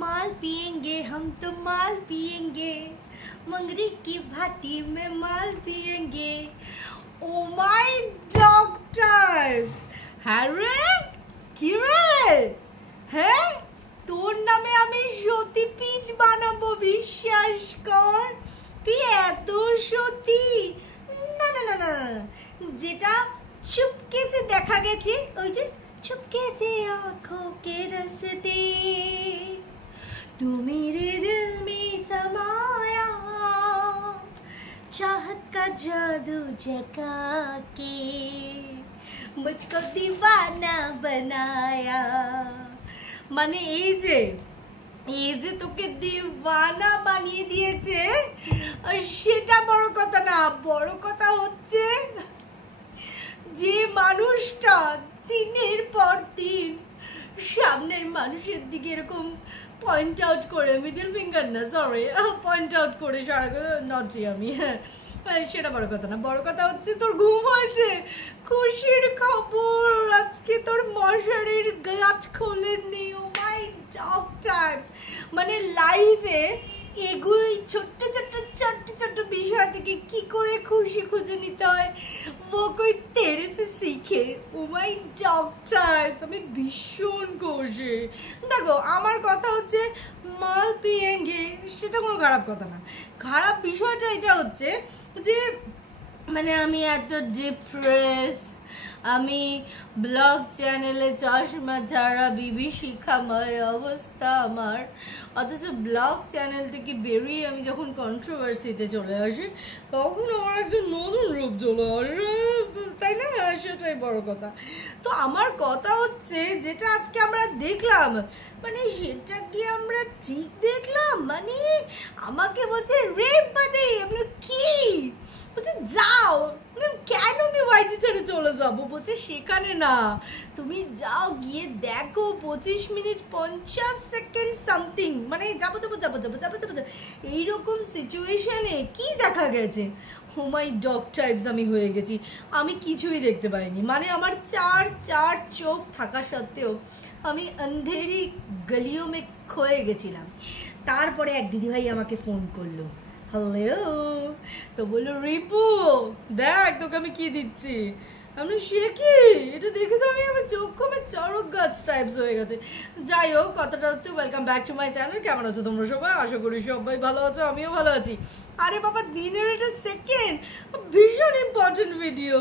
माल पिएंगे हम तो माल पिएंगे, मंगरी की भाटी में माल पिएंगे। ओ माय डॉक्टर, হ্যাঁ কি রে, হ্যাঁ তোর নামে আমি সতীপীঠ বানাবো, বিশ্বাস কর। তুই এত সতী না না না না, যেটা চুপকে से দেখা গেছে, ওই যে चुपके से आँखों के रास्ते तू मेरे दिल में समाया, चाहत का जादू जगा के मुझको दीवाना बनाया। মানে এই যে তোকে দিওয়ানা বানিয়ে দিয়েছে, আর সেটা বড় কথা না। বড় কথা হচ্ছে যে মানুষটা দিনের পর দিন সামনের মানুষের দিকে এরকম পয়েন্ট আউট করে, মিডল ফিঙ্গার না সরি, পয়েন্ট আউট করে সারাক্ষণ নচি আমি, হ্যাঁ সেটা বড় কথা না। বড় কথা হচ্ছে তোর ঘুম হয়েছে, খুশির খবর, আজকে তোর মশারির গাছ খোলেননি। ও মাই ডক্টর, মানে লাইফে এগুলো ছোট্ট ছোট্ট ছোট্ট ছোট্ট বিষয় থেকে কি করে খুশি খুঁজে নিতে হয় वो कोई तेरे से सीखे। ও মাই ডক্টর, আমি ভীষণ খুশি। দেখো আমার কথা হচ্ছে মাল পিয়েঙ্গে, সেটা কোনো খারাপ কথা না। খারাপ বিষয়টা এটা হচ্ছে যে মানে আমি এত ডিপ্রেস, আমি ব্লগ চ্যানেলে চশমা ছাড়া বিবি শিখাময় অবস্থা আমার, অথচ ব্লগ চ্যানেল থেকে বেরিয়ে আমি যখন কন্ট্রোভার্সিতে চলে আসি তখন আমার একটা নতুন রূপ চলে আসে, তাই না? সেটাই বড় কথা। তো আমার কথা হচ্ছে যেটা আজকে আমরা দেখলাম, মানে সেটা কি আমরা ঠিক দেখলাম? মানে আমাকে বলছে রেপ বাদে, আমরা কি বলছে যাও, কেন আমি ওয়াইটি ছেড়ে চলে যাবো? বলছে সেখানে না, তুমি যাও গিয়ে দেখো 25 মিনিট 50 সেকেন্ড সামথিং, মানে যাবো এইরকম সিচুয়েশনে কি দেখা গেছে। ও মাই ডগ টাইপস আমি হয়ে গেছি, আমি কিছুই দেখতে পাইনি। মানে আমার চার চোখ থাকা সত্ত্বেও আমি অন্ধেরি গলিও মে খয়ে গেছিলাম। তারপরে এক দিদিভাই আমাকে ফোন করলো, হ্যালো, তো বললো রিপু দেখ তোকে আমি কি দিচ্ছি। আমি সে কি, এটা দেখে তো আমি আমার চোখ কমে চড়ক গাছ টাইপস হয়ে গেছে। যাই হোক, কথাটা হচ্ছে welcome back to my channel. কেমন আছো তোমরা সবাই? আশা করি সবাই ভালো আছো, আমিও ভালো আছি। আরে বাবা, দিনের এটা সেকেন্ড ভীষণ ইম্পর্টেন্ট ভিডিও,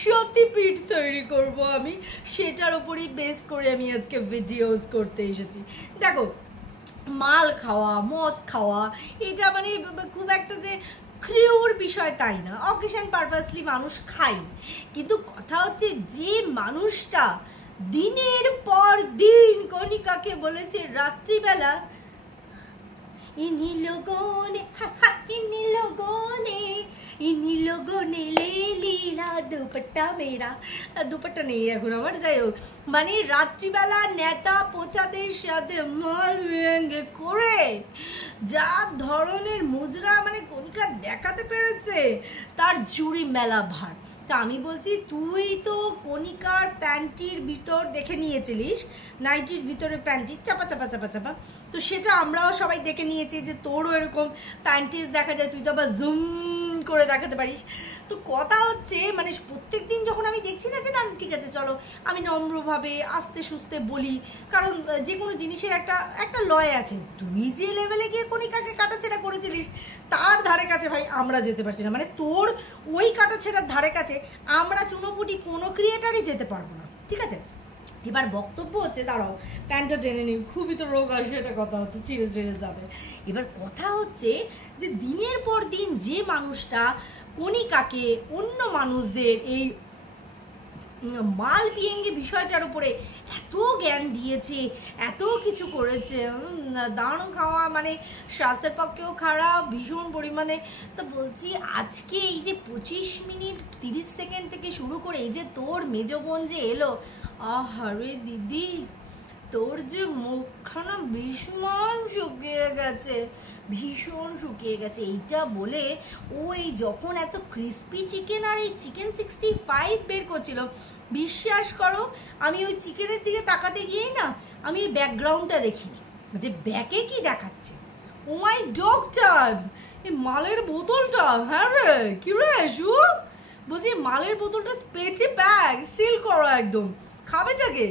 সতীপীঠ তৈরি করব আমি, সেটার উপরই বেস করে আমি আজকে ভিডিওস করতে এসেছি। দেখো, মাল খাওয়া, মদ খাওয়া, এটা মানে খুব একটা যে ক্রিউর বিষয় তাই না, অকেশন পারপাসলি মানুষ খায়। কিন্তু কথা হচ্ছে যে মানুষটা দিনের পর দিন কণিকাকে বলেছে রাত্রিবেলা इन्हीं लोगों ने ले लीला दुपट्टा मेरा, দুপাট্টা নেই এখন আমার। যাই হোক, মানে রাত্রিবেলা নেতা পোচাদের সাথে মাল ভেঙে করে যা ধরনের মুজরা মানে কণিকা দেখাতে পেরেছে, তার জুড়ি মেলা ভার। তা আমি বলছি, তুই তো কণিকার প্যান্টির ভিতর দেখে নিয়েছিলিস, নাইটির ভিতরে প্যান্টি চাপা চাপা চাপা চাপা, তো সেটা আমরাও সবাই দেখে নিয়েছি যে তোরও এরকম প্যান্টিস দেখা যায়, তুই তো আবার জুম করে দেখাতে পারিস। তো কথা হচ্ছে মানে প্রত্যেক দিন যখন আমি দেখছি না যে না ঠিক আছে চলো আমি নম্রভাবে আস্তে সুস্তে বলি, কারণ যে কোনো জিনিসের একটা লয় আছে। তুই যে লেভেলে গিয়ে কণিকাকে কাটাছেড়া করেছিলিস তার ধারে কাছে ভাই আমরা যেতে পারছি না, মানে তোর ওই কাটাছেড়ার ধারে কাছে আমরা চুনোপুটি কোনো ক্রিয়েটারই যেতে পারবো না, ঠিক আছে? এবার বক্তব্য হচ্ছে, দাঁড়াও প্যান্টটা টেনে নিই, খুবই তো রোগ আসবে, এটা কথা হচ্ছে চিড়ে যাবে। এবার কথা হচ্ছে যে দিনের পর দিন যে মানুষটা কণিকাকে অন্য মানুষদের এই মাল পিয়েঙ্গে বিষয়টার উপরে এত জ্ঞান দিয়েছে, এত কিছু করেছে, দাঁড়ো খাওয়া মানে স্বাস্থ্যের পক্ষেও খারাপ ভীষণ পরিমাণে। তো বলছি আজকে এই যে 25 মিনিট 30 সেকেন্ড থেকে শুরু করে এই যে তোর মেজ বোন যে এলো, আহারে দিদি তোর যে মুখখানা ভীষণ শুকিয়ে গেছে, ভীষণ শুকিয়ে গেছে, এইটা বলে ওই যখন এত ক্রিস্পি চিকেন আর এই চিকেন 65 বের করছিল, বিশ্বাস করো আমি ওই চিকেনের দিকে তাকাতে গিয়েই না আমি এই ব্যাকগ্রাউন্ডটা দেখিনি যে ব্যাকে কি দেখাচ্ছে। ও মাই ডগ টাইপস, এই মালের বোতলটা, হ্যাঁ রে কি রে শু, বলছি মালের বোতলটা পেটে প্যাক সিল করো একদম, খাবেটাকে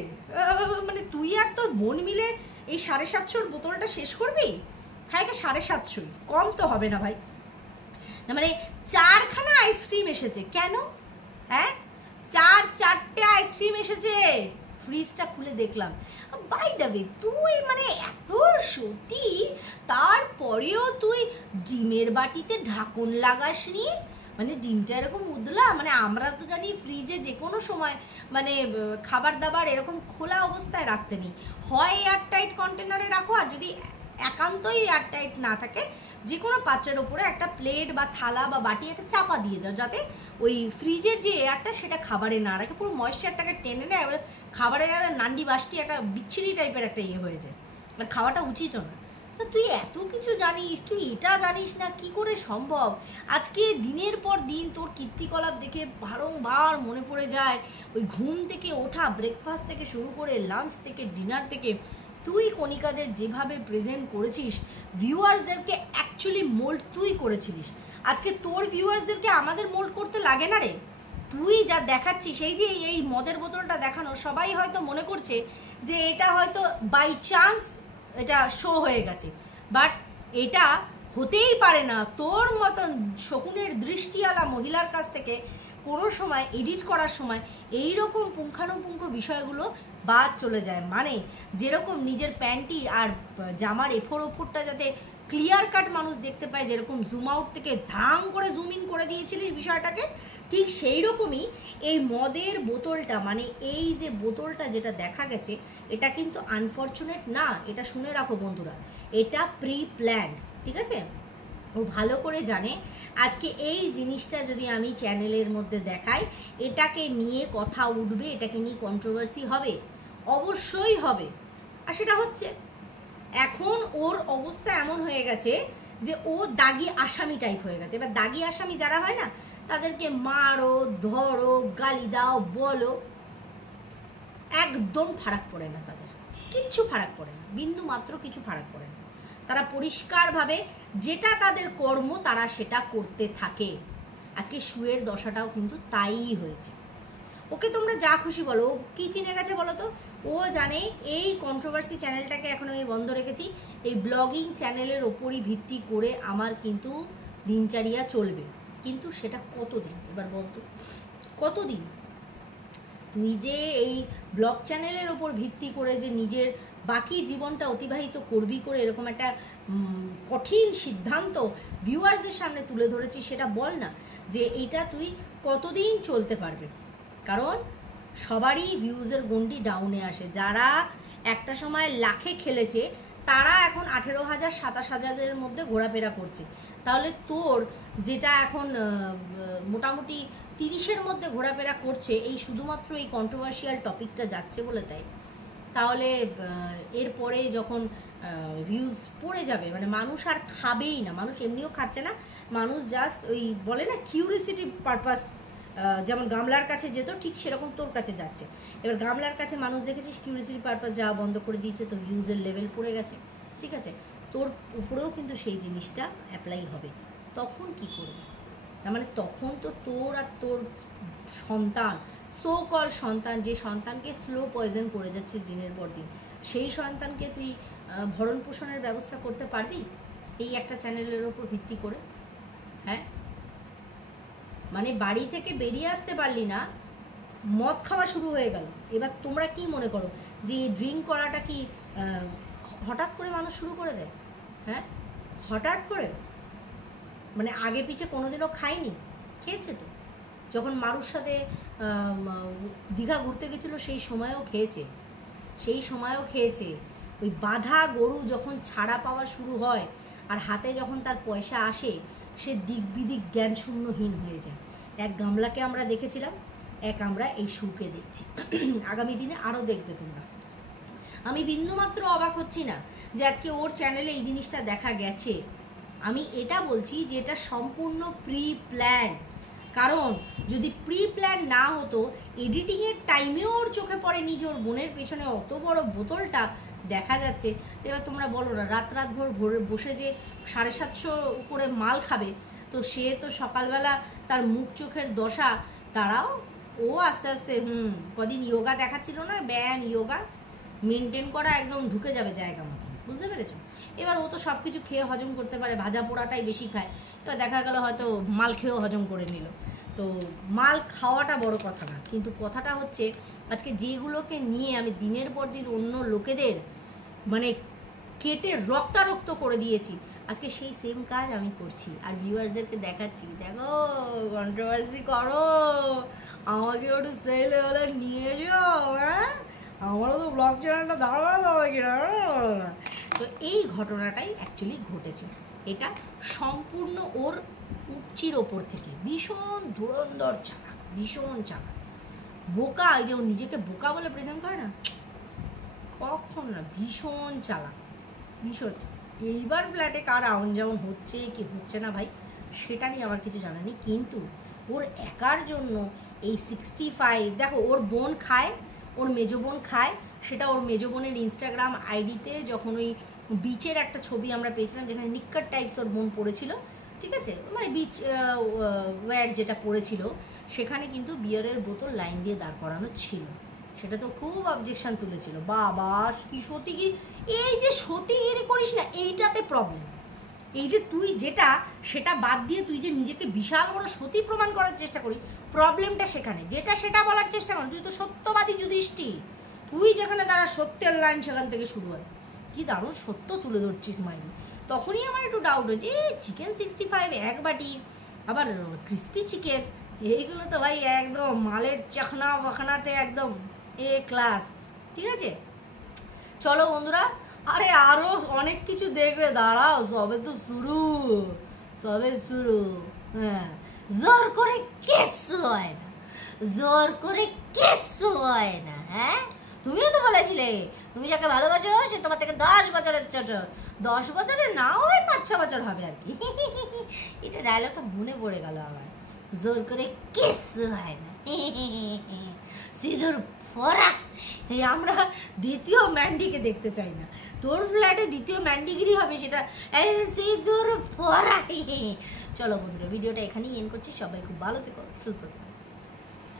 মানে তুই আর তোর বোন মিলে এই 750 বোতলটা শেষ করবি? হ্যাঁ এটা 750, কম তো হবে না ভাই। না মানে 4খানা আইসক্রিম এসেছে কেন? হ্যাঁ 4টে আইসক্রিম এসেছে, ফ্রিজটা খুলে দেখলাম। বাই দ্য ওয়ে তুই মানে এত সত্যি, তারপরেও তুই ডিমের বাটিতে ঢাকন লাগাসনি, মানে ডিমটা এরকম উদলা, মানে আমরা তো জানি ফ্রিজে যে কোনো সময় মানে খাবার দাবার এরকম খোলা অবস্থায় রাখতে নেই, হয় এয়ারটাইট কন্টেনারে রাখো, আর যদি একান্তই এয়ারটাইট না থাকে যে কোনো পাত্রের ওপরে একটা প্লেট বা থালা বা বাটি একটা চাপা দিয়ে দাও, যাতে ওই ফ্রিজের যে এয়ারটা সেটা খাবারে না রাখে, পুরো ময়েশ্চারটাকে টেনে নেয়, এবার খাবারের নান্ডি বাসটি একটা বিচ্ছিরি টাইপের একটা ইয়ে হয়ে যায়, মানে খাওয়াটা উচিত না। তা তুই এত কিছু জানিস, তুই এটা জানিস না কি করে সম্ভব? আজকে দিনের পর দিন তোর কীর্তিকলাপ দেখে বারংবার মনে পড়ে যায় ওই ঘুম থেকে ওঠা, ব্রেকফাস্ট থেকে শুরু করে লাঞ্চ থেকে ডিনার থেকে তুই কণিকাদের যেভাবে প্রেজেন্ট করেছিস, ভিউয়ার্সদেরকে অ্যাকচুয়ালি মোল্ড তুই করেছিলিস। আজকে তোর ভিউয়ার্সদেরকে আমাদের মোল্ড করতে লাগে না রে, তুই যা দেখাচ্ছিস, এই যে এই মদের বোতলটা দেখানো, সবাই হয়তো মনে করছে যে এটা হয়তো বাই চান্স এটা শো হয়ে গেছে, বাট এটা হতেই পারে না। তোর মতন শকুনের দৃষ্টিওয়ালা মহিলার কাছ থেকে কোনো সময় এডিট করার সময় এই রকম পুঙ্খানুপুঙ্খ বিষয়গুলো বাদ চলে যায়, মানে যেরকম নিজের প্যান্টি আর জামার এফোর ওপরটা যাতে ক্লিয়ার কাট মানুষ দেখতে পায়, যেরকম জুম আউট থেকে ধাম করে জুম ইন করে দিয়েছিলিস বিষয়টাকে, ঠিক সেই রকমই এই মদের বোতলটা, মানে এই যে বোতলটা যেটা দেখা গেছে এটা কিন্তু আনফর্চুনেট না, এটা শুনে রাখো বন্ধুরা, এটা প্রি প্ল্যান্ড, ঠিক আছে? ও ভালো করে জানে আজকে এই জিনিসটা যদি আমি চ্যানেলের মধ্যে দেখাই এটাকে নিয়ে কথা উঠবে, এটাকে নিয়ে কন্ট্রোভার্সি হবে, অবশ্যই হবে, আর সেটা হচ্ছে। এখন ওর অবস্থা এমন হয়ে গেছে যে ও দাগি আসামি টাইপ হয়ে গেছে। এবার দাগি আসামি যারা হয় না তাদেরকে মারো, ধরো, গালি দাও, বলো, একদম ফারাক পড়ে না, তাদের কিচ্ছু ফারাক পড়ে না, বিন্দু মাত্র কিছু ফারাক পড়ে না। তারা পরিষ্কারভাবে যেটা তাদের কর্ম তারা সেটা করতে থাকে। আজকে শুয়ের দশাটাও কিন্তু তাই হয়েছে। ওকে তোমরা যা খুশি বলো, কি চিনে গেছে বলো তো? ও জানে এই কন্ট্রোভার্সি চ্যানেলটাকে এখন আমি বন্ধ রেখেছি, এই ব্লগিং চ্যানেলের ওপরই ভিত্তি করে আমার কিন্তু দিনচারিয়া চলবে, কিন্তু সেটা কতদিন এবার বলতো, কতদিন? তুই যে এই ব্লগ চ্যানেলের ওপর ভিত্তি করে যে নিজের বাকি জীবনটা অতিবাহিত করবি করে এরকম একটা কঠিন সিদ্ধান্ত ভিউয়ার্সদের সামনে তুলে ধরেছিস, সেটা বল না যে এইটা তুই কতদিন চলতে পারবে। কারণ সবারই ভিউজের গন্ডি ডাউনে আসে, যারা একটা সময় লাখে খেলেছে তারা এখন 18,000 27,000-এর মধ্যে ঘোরাফেরা করছে, তাহলে তোর যেটা এখন মোটামুটি 30-এর মধ্যে ঘোরাফেরা করছে এই শুধুমাত্র এই কন্ট্রোভার্সিয়াল টপিকটা যাচ্ছে বলে, তাই তাহলে এরপরে যখন ভিউজ পড়ে যাবে, মানে মানুষ আর খাবেই না, মানুষ এমনিও খাচ্ছে না, মানুষ জাস্ট ওই বলে না কিউরিসিটি পারপাস, যেমন গামলার কাছে যেত ঠিক সেরকম তোর কাছে যাচ্ছে। এবার গামলার কাছে মানুষ দেখেছিস কিউরিসিটি পারপাস যাওয়া বন্ধ করে দিয়েছে, তো ভিউজের লেভেল পড়ে গেছে, ঠিক আছে? তোর উপরেও কিন্তু সেই জিনিসটা অ্যাপ্লাই হবে, তখন কি করবে? তার মানে তখন তো তোর আর তোর সন্তান, সো কল সন্তান, যে সন্তানকে স্লো পয়জন করে যাচ্ছিস দিনের পর দিন, সেই সন্তানকে তুই ভরণ পোষণের ব্যবস্থা করতে পারবি এই একটা চ্যানেলের ওপর ভিত্তি করে? হ্যাঁ, মানে বাড়ি থেকে বেরিয়ে আসতে পারলি না, মদ খাওয়া শুরু হয়ে গেল। এবার তোমরা কি মনে করো যে ড্রিঙ্ক করাটা কি হঠাৎ করে মানুষ শুরু করে দেয়? হ্যাঁ, হঠাৎ করে, মানে আগে পিছে কোনোদিনও খায়নি, খেয়েছে তো। যখন মারুর সাথে দীঘা ঘুরতে গেছিলো সেই সময়ও খেয়েছে, সেই সময়ও খেয়েছে। ওই বাঁধা গরু যখন ছাড়া পাওয়া শুরু হয় আর হাতে যখন তার পয়সা আসে, সে দিক বিদিক জ্ঞান শূন্যহীন হয়ে যায়। এক গামলাকে আমরা দেখেছিলাম, এক আমরা এই শুকে দেখছি, আগামী দিনে আরও দেখবে তোমরা। আমি বিন্দুমাত্র অবাক হচ্ছি না যে আজকে ওর চ্যানেলে এই জিনিসটা দেখা গেছে। আমি এটা বলছি যে এটা সম্পূর্ণ প্রি প্ল্যান। কারণ যদি প্রি প্ল্যান না হতো, এডিটিংয়ের টাইমেও ওর চোখে পড়েনি যে ওর বোনের পেছনে অত বড় বোতলটা দেখা যাচ্ছে। এবার তোমরা বলো না, রাত ভোর বসে যে 750 করে মাল খাবে, তো সে তো সকালবেলা তার মুখ চোখের দশা তারাও ও আস্তে আস্তে কদিন যোগা দেখাচ্ছিল না, ব্যায়াম যোগা মেনটেন করা একদম ঢুকে যাবে জায়গা মতো, বুঝতে পেরেছো? এবার ও তো সব কিছু খেয়ে হজম করতে পারে, ভাজা পোড়াটাই বেশি খায়। এবার দেখা গেল হয়তো মাল খেয়েও হজম করে নিল। তো মাল খাওয়াটা বড় কথা না, কিন্তু কথাটা হচ্ছে আজকে যেগুলোকে নিয়ে আমি দিনের পর দিন অন্য লোকেদের মানে কেটে রক্তারক্ত করে দিয়েছি, আজকে সেই সেম কাজ আমি করছি আর ভিউয়ার্সদেরকে দেখাচ্ছি, দেখো কন্ট্রোভার্সি করো, আমাকে একটু সেই লেভেলে নিয়ে যাও। হ্যাঁ, আমারও তো ব্লগ চ্যানেলটা দাঁড়ানো দেওয়া কিনা। তো এই ঘটনাটাই অ্যাকচুয়ালি ঘটেছে। এটা সম্পূর্ণ ওর উপচির ওপর থেকে। ভীষণ ধুরন্ধর চালাক, ভীষণ চালাক, বোকা। এই যে ও নিজেকে বোকা বলে প্রেজেন্ট করে না, কখন না, ভীষণ চালাক, ভীষণ। এইবার ফ্ল্যাটে কার আউন যেমন হচ্ছে কি হচ্ছে না ভাই, সেটা নিয়ে আমার কিছু জানা নেই, কিন্তু ওর একার জন্য এই 65, দেখো ওর বোন খায়, ওর মেজো বোন খায়, সেটা ওর মেজো বোনের ইনস্টাগ্রাম আইডিতে যখন ওই বিচের একটা ছবি আমরা পেয়েছিলাম যেখানে নিক্কার টাইপস ওর বোন পড়েছিল, ঠিক আছে, মানে বিচ ওয়্যার যেটা পড়েছিল, সেখানে কিন্তু বিয়ারের বোতল লাইন দিয়ে দাঁড় করানো ছিল। সেটা তো খুব অবজেকশন তুলেছিল, বাবা কি সতীগি, এই যে সতীগিরি করিস না, এইটাতে প্রবলেম। এই যে তুই যেটা সেটা বাদ দিয়ে তুই যে নিজেকে বিশাল বড় সতী প্রমাণ করার চেষ্টা করিস, প্রবলেমটা সেখানে। যেটা সেটা বলার চেষ্টা কর, তুই তো সত্যবাদী যুধিষ্ঠির, তুই যেখানে দাঁড়া সত্যের লাইন সেখান থেকে শুরু হয়। কি দারুণ সত্য তুলে ধরছিস মাইরি। তখনই আমার একটু ডাউট হয়েছে, চিকেন 65 এক বাটি, আবার ক্রিস্পি চিকেন, এইগুলো তো ভাই একদম মালের চাখনা বাখনাতে একদম এ ক্লাস। ঠিক আছে, চলো বন্ধুরা, আরে আরো অনেক কিছু দেখবে, দাঁড়াও, সবে তো শুরু, সবে শুরু। হ্যাঁ, জোর করে কিচ্ছু হয় না, জোর করে কিচ্ছু হয় না। হ্যাঁ, তুমিও তো বলেছিলে তুমি যাকে ভালোবাসো সে তোমার থেকে 10 বছরের ছোট। 10 বছরের না, ওই 5-6 বছর হবে আর কি। এটা ডায়লগটা মনে পড়ে গেল আমার, জোর করে কিচ্ছু হয় না। সিঁদুর ফোরা। এই আমরা দ্বিতীয় ম্যান্ডিকে দেখতে চাই না, তোর ফ্ল্যাটে দ্বিতীয় ম্যান্ডিগিরি হবে, সেটা সিঁদুর ফোরা। চলো বন্ধুরা, ভিডিওটা এখানেই এন্ড করছি। সবাই খুব ভালো থেকো, সুস্থ থেকো।